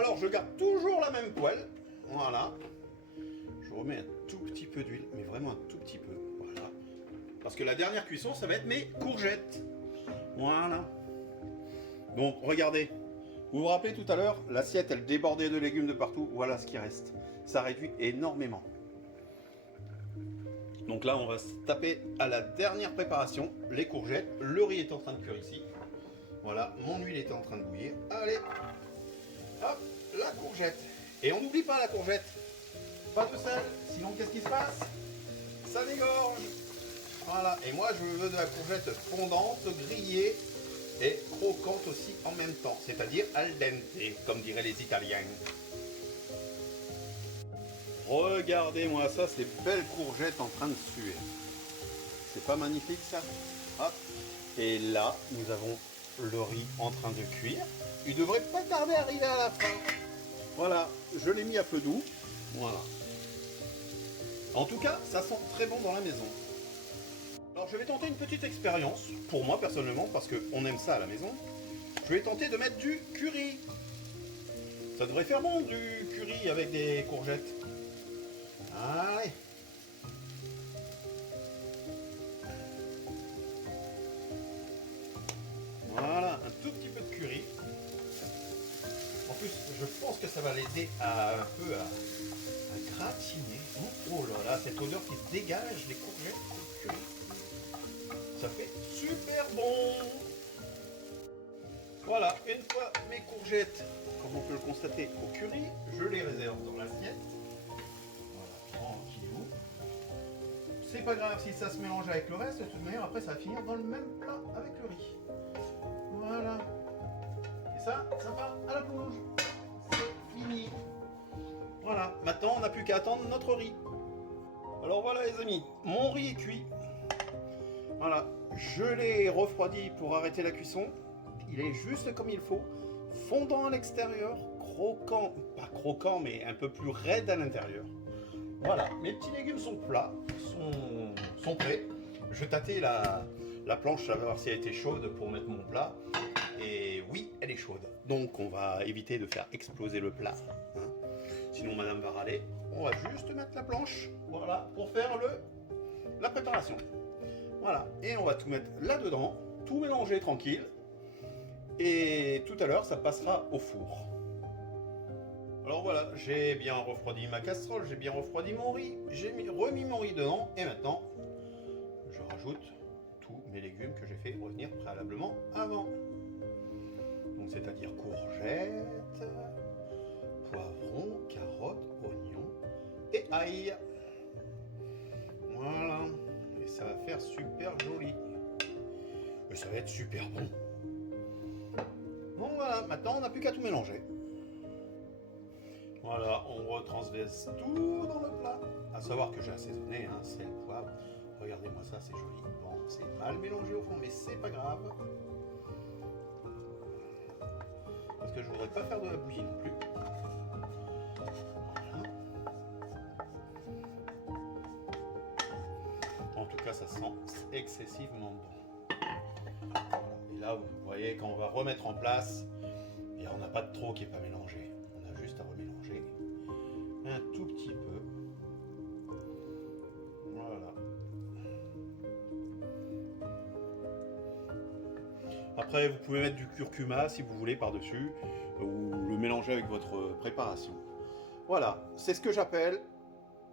Alors je garde toujours la même poêle. Voilà. Je remets un tout petit peu d'huile, mais vraiment un tout petit peu. Voilà. Parce que la dernière cuisson, ça va être mes courgettes. Voilà. Donc regardez. Vous vous rappelez tout à l'heure, l'assiette elle débordait de légumes de partout. Voilà ce qui reste. Ça réduit énormément. Donc là, on va se taper à la dernière préparation, les courgettes. Le riz est en train de cuire ici. Voilà, mon huile est en train de bouillir. Allez, hop, la courgette. Et on n'oublie pas la courgette. Pas de sel, sinon qu'est-ce qui se passe? Ça dégorge. Voilà, et moi je veux de la courgette fondante, grillée et croquante aussi en même temps. C'est-à-dire al dente, comme diraient les Italiens. Regardez-moi ça, ces belles courgettes en train de suer. C'est pas magnifique ça? Hop. Et là, nous avons le riz en train de cuire. Il devrait pas tarder à arriver à la fin. Voilà, je l'ai mis à feu doux. Voilà. En tout cas, ça sent très bon dans la maison. Alors je vais tenter une petite expérience, pour moi personnellement, parce qu'on aime ça à la maison. Je vais tenter de mettre du curry. Ça devrait faire bon du curry avec des courgettes. Allez. Voilà, un tout petit peu de curry. En plus, je pense que ça va l'aider à un peu à gratiner. Oh là là, cette odeur qui se dégage des courgettes, le curry. Ça fait super bon. Voilà, une fois mes courgettes, comme on peut le constater, au curry, je les réserve dans l'assiette. Tranquillou. C'est pas grave si ça se mélange avec le reste, de toute manière après ça va finir dans le même plat avec le riz. Voilà. Et ça part à la plonge. C'est fini. Voilà, maintenant on n'a plus qu'à attendre notre riz. Alors voilà les amis, mon riz est cuit. Voilà, je l'ai refroidi pour arrêter la cuisson. Il est juste comme il faut. Fondant à l'extérieur, croquant, pas croquant mais un peu plus raide à l'intérieur. Voilà, mes petits légumes sont plats, sont prêts. Je tâtais la planche, à voir si elle était chaude pour mettre mon plat. Et oui, elle est chaude. Donc on va éviter de faire exploser le plat. Hein. Sinon madame va râler. On va juste mettre la planche, voilà, pour faire la préparation. Voilà, et on va tout mettre là-dedans, tout mélanger tranquille. Et tout à l'heure, ça passera au four. Alors voilà, j'ai bien refroidi ma casserole, j'ai bien refroidi mon riz, j'ai remis mon riz dedans, et maintenant, je rajoute tous mes légumes que j'ai fait revenir préalablement avant. Donc c'est-à-dire courgettes, poivrons, carottes, oignons et ail. Voilà, et ça va faire super joli. Et ça va être super bon. Bon voilà, maintenant on n'a plus qu'à tout mélanger. Voilà, on retransverse tout dans le plat. À savoir que j'ai assaisonné, hein, sel, poivre. Regardez-moi ça, c'est joli. Bon, c'est mal mélangé au fond, mais c'est pas grave. Parce que je voudrais pas faire de la bouillie non plus. Voilà. En tout cas, ça sent excessivement bon. Voilà. Et là, vous voyez, quand on va remettre en place, et on n'a pas de trop qui n'est pas mélangé. On a juste à remélanger un tout petit peu. Voilà. Après, vous pouvez mettre du curcuma si vous voulez par-dessus, ou le mélanger avec votre préparation. Voilà, c'est ce que j'appelle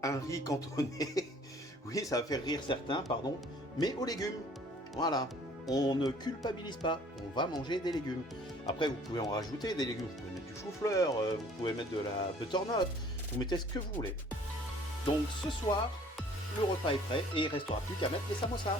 un riz cantonné. Oui, ça va faire rire certains, pardon, mais aux légumes. Voilà, on ne culpabilise pas, on va manger des légumes. Après, vous pouvez en rajouter des légumes, vous pouvez mettre du chou-fleur, vous pouvez mettre de la butternut, vous mettez ce que vous voulez. Donc ce soir, le repas est prêt et il ne restera plus qu'à mettre les samosas.